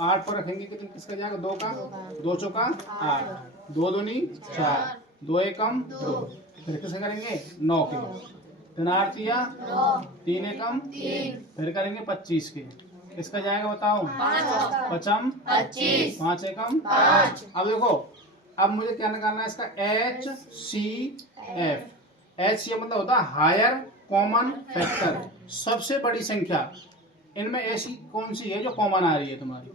8 पर रखेंगे कितने, किसका जाएगा, 2 का, 2 चौका 8, 2 दूनी 4, 2 एकम 2, फिर किसके करेंगे 9 के, 3 8 तिया 3 एकम 3, फिर करेंगे 25 के, किसका जाएगा बताओ, पचम 25, 5 एकम 5। अब देखो, अब मुझे क्या निकालना है इसका, HCF। HCF मतलब होता है हायर कॉमन फैक्टर, सबसे बड़ी संख्या। इनमें ऐसी कौन सी है जो कॉमन आ रही है तुम्हारी,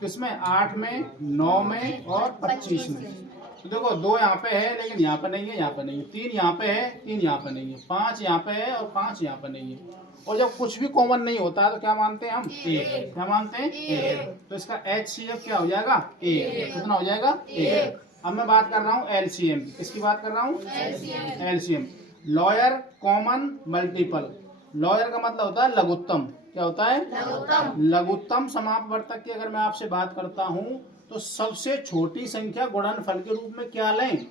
किसमें, 8 में, 9 में और 25 में। तो देखो 2 यहाँ पे है लेकिन यहाँ पे नहीं है, यहाँ पे नहीं है, 3 यहाँ पे है, 3 यहाँ पे नहीं है, 5 यहाँ पे है और 5 यहाँ पे नहीं है। और जब कुछ भी कॉमन नहीं होता तो क्या मानते हैं हम, 1। क्या मानते हैं, 1। तो इसका HCF क्या हो जाएगा, 1। कितना हो जाएगा, 1। अब मैं बात कर रहा हूँ LCM, किसकी बात कर रहा हूँ, LCM, lawyer common multiple. Lawyer का मतलब होता है लघुत्तम, क्या होता है, लघुत्तम समापवर्तक की अगर मैं आपसे बात करता हूं तो सबसे छोटी संख्या गुणनफल के रूप में क्या लें,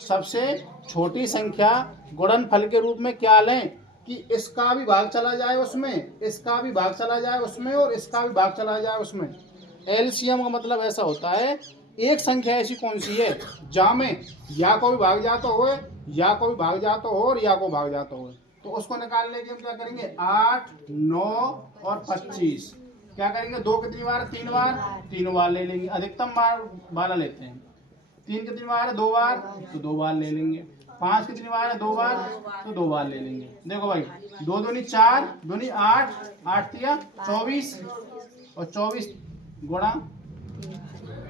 सबसे छोटी संख्या गुणनफल के रूप में क्या लें कि इसका भी भाग चला जाए उसमें, इसका भी भाग चला जाए उसमें और इसका भी भाग चला जाए उसमें। एलसीएम का मतलब ऐसा होता है एक संख्या ऐसी कौन सी है जहाँ में या को भी भाग जाता हो, या को भी भाग जाता हो और या को भाग जाता हो, तो उसको निकालने के लिए हम क्या करेंगे, 8 9 और 25 क्या करेंगे, 2 कितनी बार, 3 बार, 3 बार ले लेंगे, अधिकतम बार वाला लेते हैं। 3 कितनी बार है, 2 बार, तो 2 बार ले लेंगे। 5 कितनी बार है, 2 बार, तो 2 बार ले लेंगे। देखो भाई, 2 दूनी 4, दूनी 8, 8 तिया 24 और 24 गुणा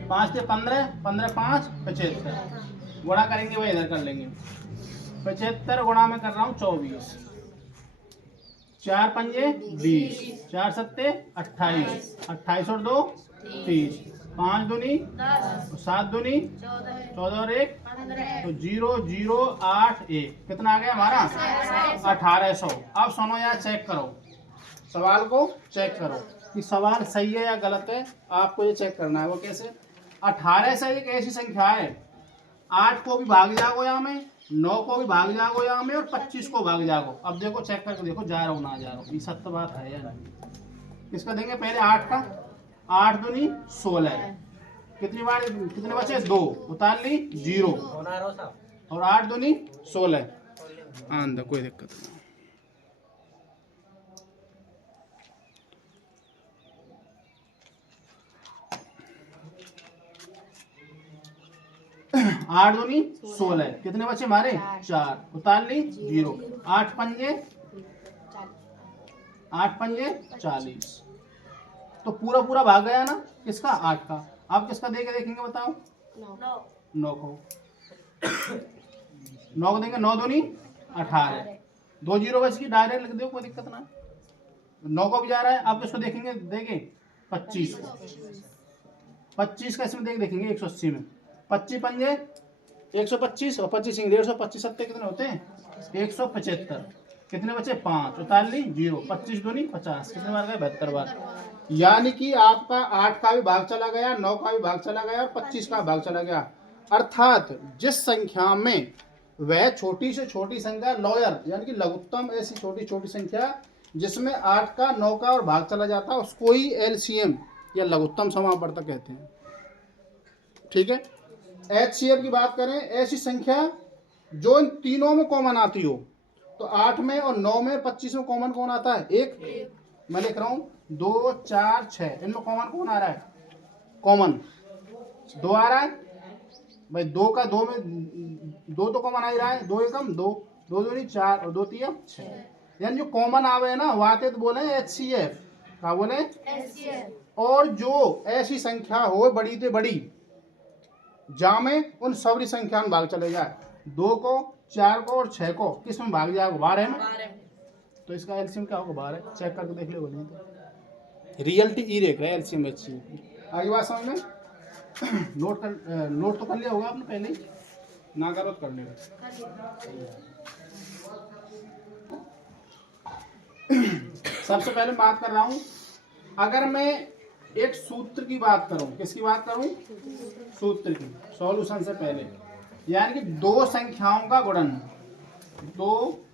5 से 15, 15 5 75 गुणा करेंगे भाई, इधर कर लेंगे 75 गुणा में कर रहा हूँ 24, 4 पंजे 20, 4 सत्ते 28, 28 और 2 30, 5 दूनी 7 दूनी 14 और 1 तो 0 0 8 1, कितना आ गया हमारा 1800। अब सुनो यार, चेक करो सवाल को, चेक करो कि सवाल सही है या गलत है, आपको ये चेक करना है। वो कैसे, 18 से एक ऐसी संख्या है, 8 को भी भाग जाओ यहाँ में, 9 को भी भाग जाओ यहाँ में और 25 को भाग जाओ। अब देखो चेक करके देखो जा रहा हूँ ना जा रहा हूँ, ये सत्य बात है या नहीं। किसका देंगे पहले 8 का, 8 दूनी 16, कितनी बार, कितने बचे 2, उतार ली 0 और 8 दूनी 16, आंदा कोई दिक्कत नहीं। 8 दूनी 16, कितने बचे हमारे 4, उतार ली 0, 8 पंजे 40, तो पूरा पूरा भाग गया ना किसका, 8 का। आप किसका दे के देखेंगे बताओ, 9 को, 9 को देंगे, 9 दूनी 18, 2 0 बच गई, डायरेक्ट लिख दो कोई दिक्कत ना, 9 को भी जा रहा है। आप किसको देखेंगे, देंगे 25 का इसमें देखेंगे 180 में, 25 पंजे 125 और 25 150, सत्ते कितने होते हैं 175, कितने बचे 5, उतार ली 0, 25 दूनी 50, कितने बार गए 72 बार। यानी कि आपका 8 का भी भाग चला गया, 9 का भी भाग चला गया और 25 का भाग चला गया। अर्थात जिस संख्या में वह छोटी से छोटी संख्या लॉयर यानी कि लघुत्तम, ऐसी छोटी छोटी संख्या जिसमें 8 का 9 का और भाग चला जाता है उसको ही एलसीएम या लघुत्तम समापवर्तक कहते हैं। ठीक है, HCF की बात करें, ऐसी संख्या जो इन तीनों में कॉमन आती हो, तो 8 में और 9 में 25 में कॉमन कौन आता है, एक। मैं लिख रहा हूँ 2 4 6, इनमें कॉमन कौन आ रहा है, कॉमन 2 आ रहा है भाई, 2 का 2 में 2 तो कॉमन आ ही रहा है, 2 एकम 2, 2 दूनी 4 और 2 तिया 6, यानी जो कॉमन आवे ना वाते तो बोले HCF, क्या बोले HCF। और जो ऐसी संख्या हो बड़ी से बड़ी जहाँ में उन सभी संख्या में भाग चले जाए, 2 को 4 को और 6 को किस में भाग जाएगा, 12 में, तो इसका एलसीएम क्या होगा 12, चेक करके देख लो, नहीं तो रियलिटी ई देख रहा है एलसीएम HCF। आगे बात समझ में, नोट तो कर लिया होगा आपने पहले ही, ना करो तो कर लेगा। सबसे पहले बात कर रहा हूं, अगर मैं एक सूत्र की बात करूं, किसकी बात करूं, सूत्र की, सॉल्यूशन से पहले, यानी कि दो संख्याओं का गुणन, दो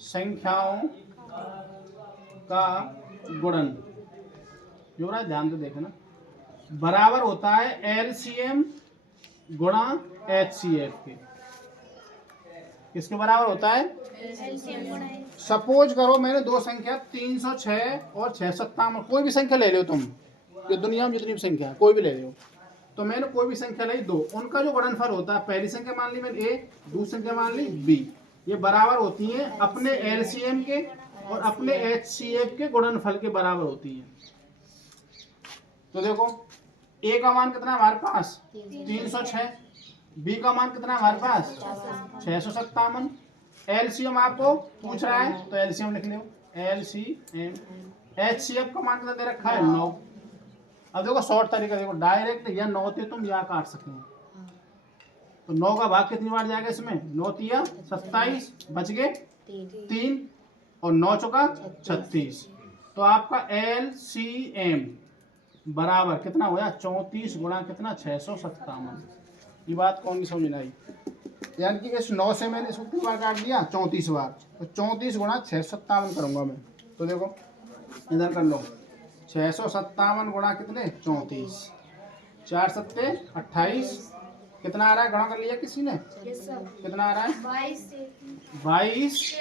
संख्याओं का गुणन, जो रहा ध्यान से देखना, बराबर होता है LCM गुणा HCF के। किसके बराबर होता है? सपोज करो मैंने दो संख्या 306 और 657, कोई भी संख्या ले लो तुम, ये दुनिया में जितनी भी संख्या है कोई भी ले लो, तो मैंने कोई भी संख्या ली दो, उनका जो गुणनफल होता है, पहली संख्या मान ली मैंने A, दूसरी संख्या मान ली B, ये बराबर होती है अपने LCM के और अपने HCF के गुणनफल के बराबर होती है। तो देखो A का मान कितना है हमारे पास? 306। B का मान कितना है हमारे पास? 657। LCM आपको पूछ रहा है तो LCM लिख लो, LCM। HCF का मान कितना दे रखा है? 9। अब देखो शॉर्ट तरीका देखो, डायरेक्ट या 9 थे तुम या काट सकें, तो 9 का भाग कितनी बार जाएगा इसमें? 9 तिया 27, बच गए 3 और 9 चौका 36। तो आपका LCM बराबर कितना हो गया? 34 गुणा कितना? 657। ये बात कौन सी समझ में आई? यानी कि इस 9 से मैंने इसको कितनी बार काट दिया? 34 बार। तो 34 गुणा 657 करूंगा मैं। तो देखो इधर कर लो, 657 गुणा कितने? 34, 4 सत्ते 28, कितना आ रहा है? गणा कर लिया किसी ने? कितना आ रहा है? 22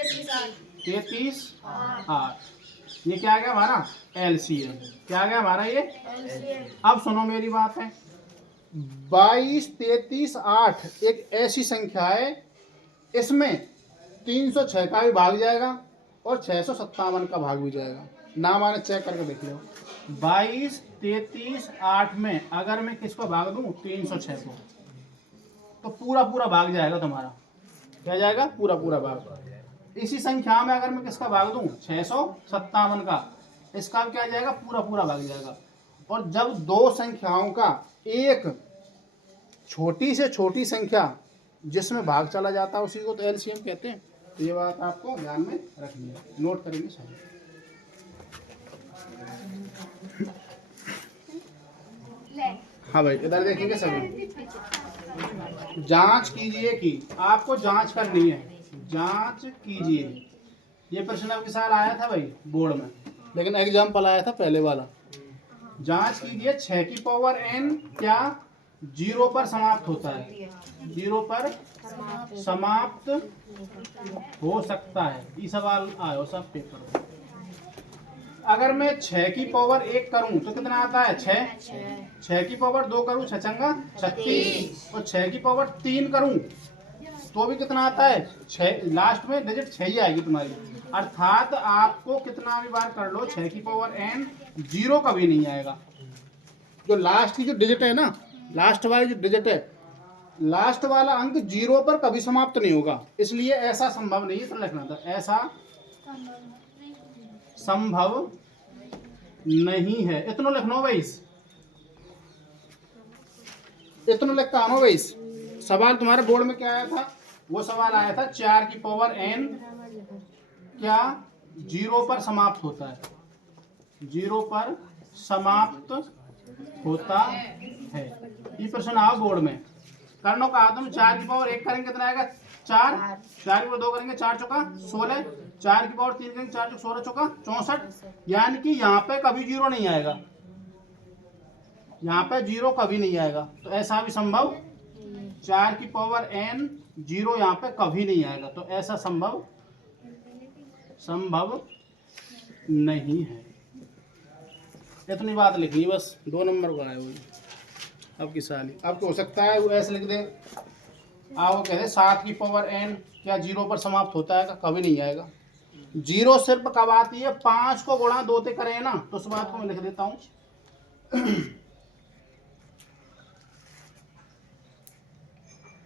33 8। ये क्या आ गया हमारा? LCM। क्या आ गया हमारा ये? अब सुनो मेरी बात है, 22 33 8 एक ऐसी संख्या है, इसमें 306 का भी भाग जाएगा और 657 का भाग भी जाएगा। ना माने चेक करके देख लो, 22 33 8 में अगर मैं किसको भाग दूं? 306 को, तो पूरा पूरा भाग जाएगा तुम्हारा। क्या जाएगा? पूरा पूरा भाग। इसी संख्या में अगर मैं किसका भाग दूं? 657 का, इसका क्या जाएगा? पूरा पूरा भाग जाएगा। और जब दो संख्याओं का एक छोटी से छोटी संख्या जिसमें भाग चला जाता है उसी को तो LCM कहते हैं। तो ये बात आपको ध्यान में रखनी है, नोट करेंगे सही। हाँ भाई इधर देखेंगे सभी, जांच कीजिए कि आपको जांच करनी है, जांच कीजिए। ये प्रश्न आपके साथ आया था भाई बोर्ड में, लेकिन एग्जाम्पल आया था पहले वाला। जांच कीजिए 6 की पावर n क्या 0 पर समाप्त होता है? 0 पर समाप्त हो सकता है। ये सवाल आयो सब पेपर में। अगर मैं 6 की पावर 1 करूं तो कितना आता है? 6। 6 की पावर 2 करूं 6 चंगा 36, और 6 की पावर 3 करूं तो भी कितना आता है? 6। लास्ट में डिजिट 6 ही आएगी तुम्हारी। अर्थात आपको कितना भी बार कर लो 6 की पावर n 0 कभी नहीं आएगा। जो लास्ट की जो डिजिट है ना, लास्ट वाली जो डिजिट है, लास्ट वाला अंक 0 पर कभी समाप्त नहीं होगा, इसलिए ऐसा संभव नहीं है। तो लिखना था ऐसा संभव नहीं है, इतना लिखना भाई, इतना लिखता आनो भाई। सवाल तुम्हारे बोर्ड में क्या आया था? वो सवाल आया था 4 की पावर n क्या 0 पर समाप्त होता है? 0 पर समाप्त होता है। ये प्रश्न आओ बोर्ड में। करनो कहा तुम 4 की पावर 1 करेंगे कितना आएगा? 4। 4 की पावर 2 करेंगे 4 चौका 16। 4 की पावर 3 करेंगे 4 16 चौका 64। यानी कि यहाँ पे कभी 0 नहीं आएगा, यहाँ पे 0 कभी नहीं आएगा। तो ऐसा भी संभव 4 की पावर n 0 यहाँ पे कभी नहीं आएगा। तो ऐसा संभव नहीं है। इतनी बात लिखनी बस, 2 नंबर को आए हुई। अब की साली अब तो हो सकता है वो ऐसे लिख दे, वो कहते 7 की पावर n क्या 0 पर समाप्त होता है? कभी नहीं आएगा। 0 सिर्फ कब आती है? 5 को गुणा 2 से करें ना, तो उस बात को मैं लिख देता हूँ।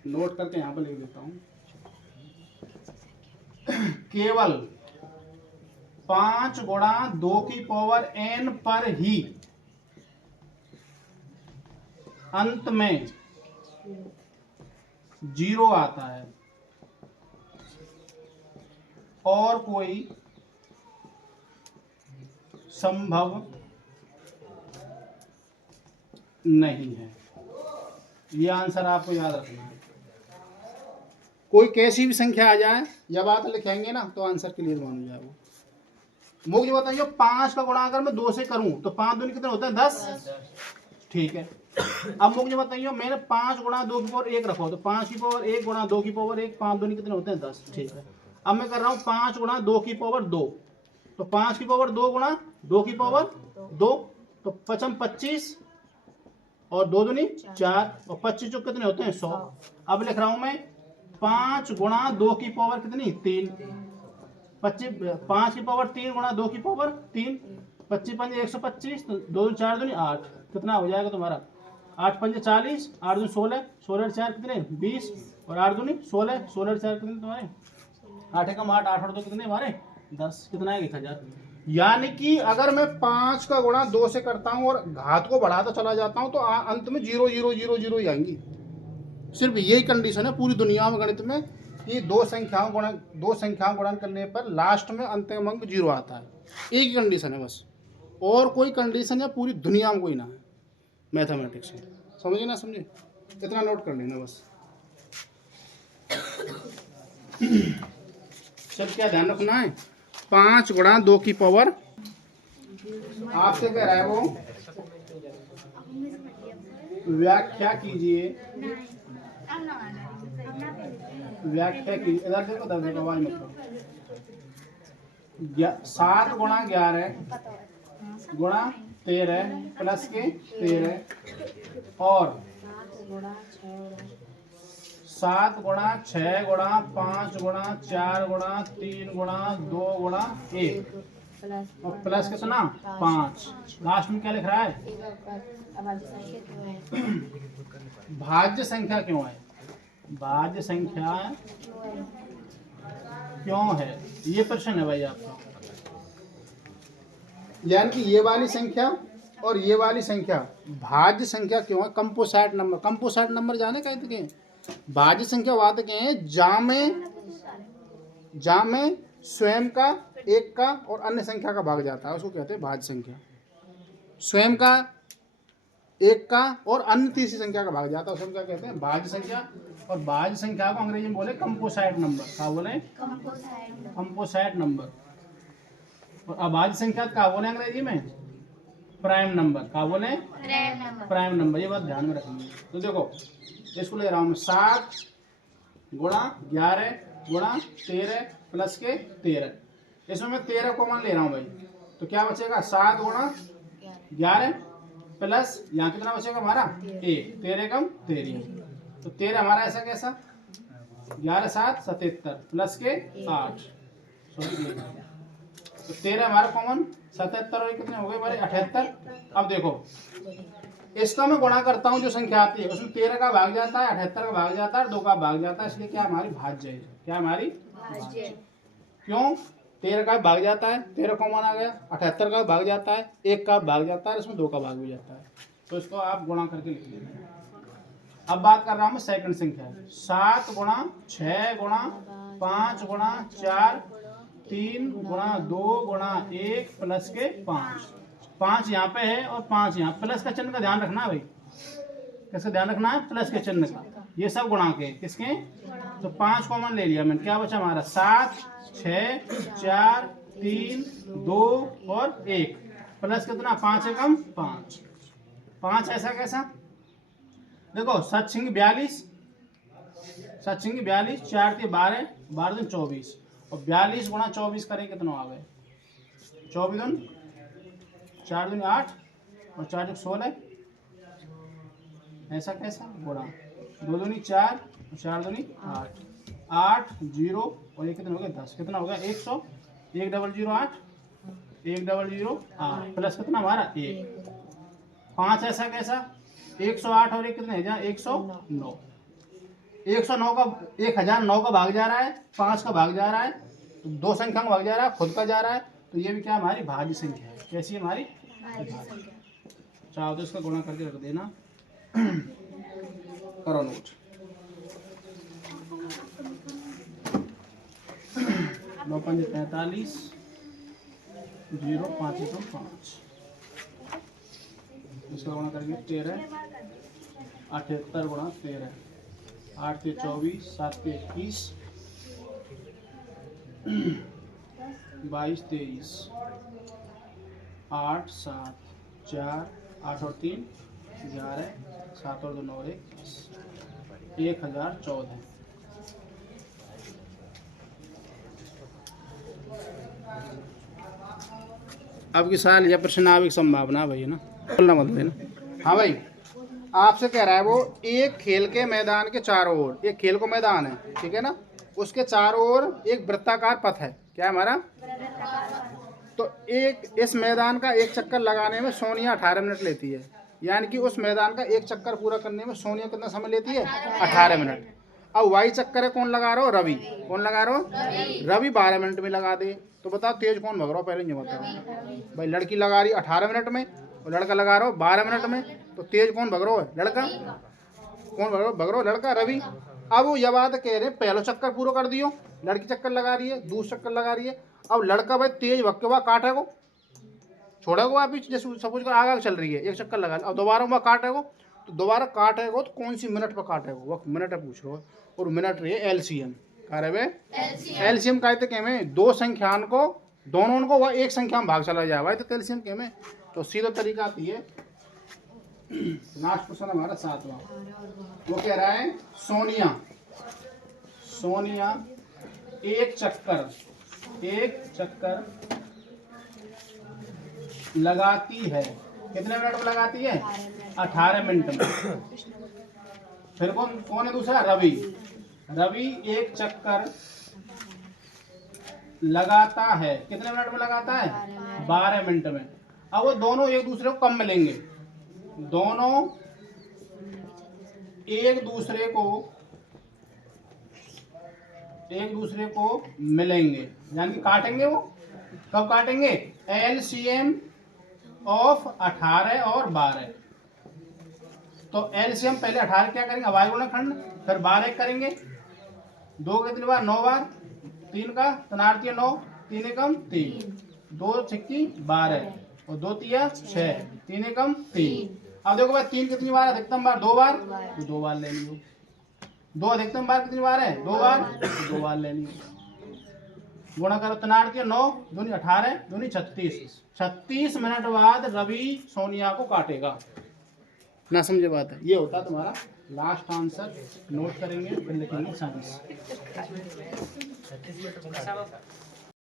नोट करके यहाँ पर लिख देता हूँ। केवल 5 गुणा 2 की पावर n पर ही अंत में 0 आता है, और कोई संभव नहीं है। ये आंसर आपको याद रखना है। कोई कैसी भी संख्या आ जाए, जब आप लिखेंगे ना तो आंसर क्लियर बन जाएगा। मुझे बताइए 5 का गुणा अगर मैं 2 से करूं तो 5 दूनी कितने होते हैं 10। ठीक है, अब मुझे बताइए मैंने 5 गुणा 2 की पावर 1 रखो तो 5 की पावर 1 गुणा 2 की पावर 1, 5 दूनी कितने होते हैं 10। ठीक है, अब मैं कर रहा हूँ 5 गुणा 2 की पावर 2, तो 5 की पावर 2 गुणा 2 की पावर 2, तो 25 और 2 दूनी 4 और 25 जो कितने होते हैं 100। अब लिख रहा हूं मैं 5 गुणा 2 की पावर कितनी 3, 5 की पावर 3 गुणा 2 की पावर 3, 25 पंजे 125, तो 2 4 दूनी 8, कितना हो जाएगा तुम्हारा 8 पंजे 40, 8 दूनी 16, 16 4 कितने 20 और 8 दूनी 16, 16 4 कितने तुम्हारे 8 एकम 8, 8 और 2 कितने हमारे 10, कितना है 1000। यानी कि अगर मैं 5 का गुणा 2 से करता हूं और घात को बढ़ाता चला जाता हूं तो अंत में 0 0 0 0 ही आएंगी। सिर्फ यही कंडीशन है पूरी दुनिया में गणित में कि दो संख्याओं गुणन करने पर लास्ट में अंतिम अंक 0 आता है। एक ही कंडीशन है बस, और कोई कंडीशन है पूरी दुनिया में कोई ना है मैथमेटिक्स में। समझे ना समझे, इतना नोट कर लेना बस। सब क्या ध्यान रखना है, 5 गुणा 2 की पावर, आपसे कह रहा है वो व्याख्या कीजिए, व्याख्या की इधर देखो आवाज मत करो। 7 गुणा 11 गुणा 13 प्लस के 13 और 7 गुणा 6 गुणा 5 गुणा 4 गुणा 3 गुणा 2 गुणा 1 और प्लस कितना 5, लास्ट में क्या लिख रहा है भाज्य संख्या क्यों है, भाज्य संख्या क्यों है, ये प्रश्न है भाई आपका। यानी कि ये वाली संख्या और ये वाली संख्या भाज्य संख्या क्यों है, कंपोसाइट नंबर, कंपोसाइट नंबर जाने कहते हैं भाज्य संख्या वाद के हैं जा में स्वयं का एक का और अन्य संख्या का भाग जाता है, उसको कहते हैं भाज्य संख्या। स्वयं का एक का और अन्य तीसरी संख्या का भाग जाता है, उसको क्या कहते हैं भाज्य संख्या। और भाज्य संख्या को अंग्रेजी में बोले कंपोसाइट नंबर, क्या बोले कंपोसाइट नंबर। और अभाज्य संख्या क्या बोले अंग्रेजी में प्राइम नंबर, क्या बोले प्राइम नंबर। ये बात ध्यान में रखेंगे। तो देखो इसको ले रहा हूँ 7 गुणा 11 गुणा 13 प्लस के 13, इसमें मैं 13 कॉमन ले रहा हूँ भाई, तो क्या बचेगा 7 गुणा 11 प्लस यहाँ कितना बचेगा हमारा 1, 13 कम 13, तो 13 हमारा ऐसा कैसा 11 7 77 प्लस के 8, तो 13 हमारा कॉमन 77 और कितने हो गए हमारे 78। अब देखो इसका मैं गुणा करता हूँ जो संख्या आती है उसमें 13 का भाग जाता है, 78 का भाग जाता है, 2 का भाग जाता है, इसलिए क्या हमारी भाज्य है, क्या हमारी भाज्य। क्यों 13 का भाग जाता है, 13 कॉमन आ गया, 78 का भाग जाता है, 1 का भाग जाता है, इसमें 2 का भाग भी जाता है, तो इसको आप गुणा करके लिख लेना। अब बात कर रहा हूँ मैं सेकंड संख्या 7 गुणा 6 गुणा 5 गुणा 4 3 गुणा 2 गुणा 1 प्लस के 5, 5 यहाँ पे है और 5 यहाँ, प्लस का चिन्ह का ध्यान रखना है भाई, किसका ध्यान रखना है प्लस के चिन्ह का, ये सब गुणा के किसके, तो 5 कॉमन ले लिया मैंने, क्या बचा हमारा 7 6 4 3 2 और 1 प्लस कितना 5 एकम 5, 5 ऐसा कैसा, देखो 7 छिंग 42, 7 छिंग 42, 4 थे 12, 12 दिन 24 और 42 गुणा 24 करें कितना आ गए 24 दिन 4 दिन 8 और 4 दिन 16, ऐसा कैसा गुणा 2 दूनी 4 और 4 दूनी 8, 8 0 और ये कितना हो गया 10, कितना हो गया 100, 10008 10008 प्लस कितना हमारा 1, 5 ऐसा कैसा 108 और 1 कितने हैं 109, 109 का 1009 का भाग जा रहा है, 5 का भाग जा रहा है, तो 2 संख्या का भाग जा रहा है, खुद का जा रहा है, तो ये भी क्या हमारी भाज्य संख्या है, कैसी है हमारी चाहो तो इसका गुणा करके रख देना। करो नोट 9 5 45 0 5 1 5, इसका गुणा करके 13 78 गुणा 13, 8 के 24 7 के 21 22 23 8 7 4 8 और 3 11 7 और 2 9 और 1 10 1014। अब की साल या प्रश्न आवे की संभावना भाई ना, बोलना मत भाई ना। हाँ भाई, आपसे कह रहा है वो एक खेल के मैदान के चारों ओर, एक खेल को मैदान है, ठीक है ना, उसके चारों ओर एक वृत्ताकार पथ है। क्या है हमारा? तो एक इस मैदान का एक चक्कर लगाने में सोनिया 18 मिनट लेती है, यानी कि उस मैदान का एक चक्कर पूरा करने में सोनिया कितना समय लेती है? 18 मिनट। अब वाई चक्कर है कौन लगा रहा हो? रवि। कौन लगा रहा हो? रवि 12 मिनट में लगा दे। तो बताओ तेज कौन भग रहा हो? पहले ये बताओ भाई। लड़की लगा रही 18 मिनट में और लड़का लगा रहा हो 12 मिनट में, तो तेज कौन भग रहा हो? लड़का। कौन भग रहा हो? लड़का, रवि। अब वो यह बात कह रहे हैं पहला चक्कर पूरा कर दियो, लड़की चक्कर लगा रही है, दूसरा चक्कर लगा रही है। अब लड़का भाई तेज भग के वहाँ काटेगो, छोड़ेगो आप जैसे सपोज आगे चल रही है, एक चक्कर लगा, अब दोबारा वहाँ काटेगो, तो दोबारा काटेगो तो कौन सी मिनट पर काटेगो? वो मिनट पूछ रहे हो, और मिनट रही है एलसीएम। कह रहे एलसीएम कहते क्या में? दो संख्यान को दोनों को वह एक संख्या में भाग चला जाए भाई, तो एलसीएम क्या में? तो सीधा तरीका आती है। लास्ट क्वेश्चन हमारा 7वां, वो कह रहा है सोनिया एक चक्कर लगाती है, कितने मिनट में लगाती है? 18 मिनट में। फिर कौन है दूसरा? रवि एक चक्कर लगाता है, कितने मिनट में लगाता है? 12 मिनट में। अब वो दोनों एक दूसरे को कब मिलेंगे? दोनों एक दूसरे को मिलेंगे, यानी काटेंगे। वो कब काटेंगे? एलसीएम ऑफ 18 और 12। तो एलसीएम पहले 18 क्या करेंगे? अवाय गुणनखंड, फिर 12 करेंगे, 2 के 3 बार 9 बार, 3 का तनार्ती 9, 3 एकम 3, 2 छक्की 12 और 2 तिया 6, 3 एकम 3। अब देखो भाई 3 कितनी बार? अधिकतम बार 2 बार, तो 2 बार लेनी हो। 2 अधिकतम बार कितनी बार है? 2 बार, तो 2 बार लेनी हो। गुणा करो, तनार्ती 9 दूनी 18 दूनी 36, 36 मिनट बाद रवि सोनिया को काटेगा। ना समझे बात है? ये होता तुम्हारा लास्ट आंसर। नोट करेंगे, फिर लिखेंगे साइंस।